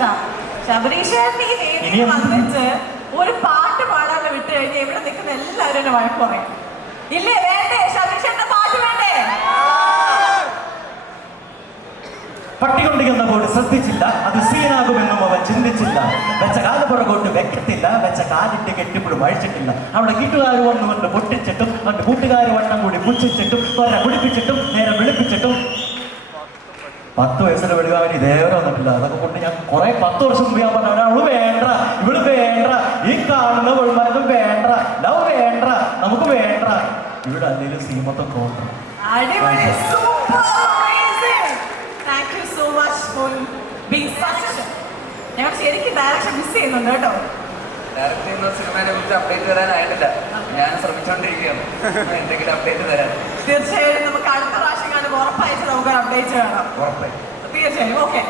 ചേട്ടാ ശബരീഷ് ചേട്ടൻ ഈ വേദിയിൽ? വന്നിട്ട് ഒരു പാട്ട് പാടാതെ വിട്ട് കഴിഞ്ഞാൽ ഇവിടെ നിൽക്കുന്ന എല്ലാവരും എന്നെ വഴക്ക് പറയും. ഇല്ലേ? വേണ്ടേ? ശബരീഷ് ചേട്ടന്റെ പാട്ട് വേണ്ടേ? പട്ടി കൊണ്ടിരിക്കുന്ന പോട് ശ്രദ്ധിച്ചില്ല. അത് സീനാകുമെന്നും അവൻ ചിന്തിച്ചില്ല. വെച്ച കാൽ പുറകോട്ട് വെക്കത്തില്ല. വെച്ച കാലിട്ട് കെട്ടിപ്പോഴും വഴിച്ചിട്ടില്ല അവിടെ കിട്ടുകാർ വന്നുകൊണ്ട് പൊട്ടിച്ചിട്ടും അവന്റെ കൂട്ടുകാർ വണ്ണം കൂടി പുച്ഛിച്ചിട്ടും കുറെ കുടിപ്പിച്ചിട്ടും നേരെ വിളിപ്പിച്ചിട്ടും പത്ത് വയസ്സിലെ അവൻ ഇതേവരെ വന്നിട്ടില്ല. അതൊക്കെ കൊണ്ട് ഞാൻ കുറെ പത്ത് വർഷം മുമ്പ് ഞാൻ പറഞ്ഞു അവൾ വേണ്ട ഇവൾ വേണ്ട ഈ കാണുന്ന വെളുമാരൊന്നും വേണ്ട ലവ് വേണ്ട നമുക്ക് വേണ്ട. ഇവിടെ അല്ലെങ്കിൽ സീമത്തെ കോട്ട ഞങ്ങൾ ശരിക്കും ഡയറക്ഷൻ മിസ് ചെയ്യുന്നുണ്ട് കേട്ടോ. ഡയറക്റ്റ് ചെയ്യുന്ന സിനിമയെ കുറിച്ച് അപ്ഡേറ്റ് തരാനായിട്ടില്ല ഞാൻ ശ്രമിച്ചുകൊണ്ടിരിക്കുകയാണ് എന്തെങ്കിലും അപ്ഡേറ്റ് തരാൻ തീർച്ചയായും നമുക്ക് അടുത്ത പ്രാവശ്യം കാണുമ്പോൾ ഉറപ്പായിട്ട് നമുക്ക് അപ്ഡേറ്റ് ഉറപ്പായി. തീർച്ചയായും. ഓക്കെ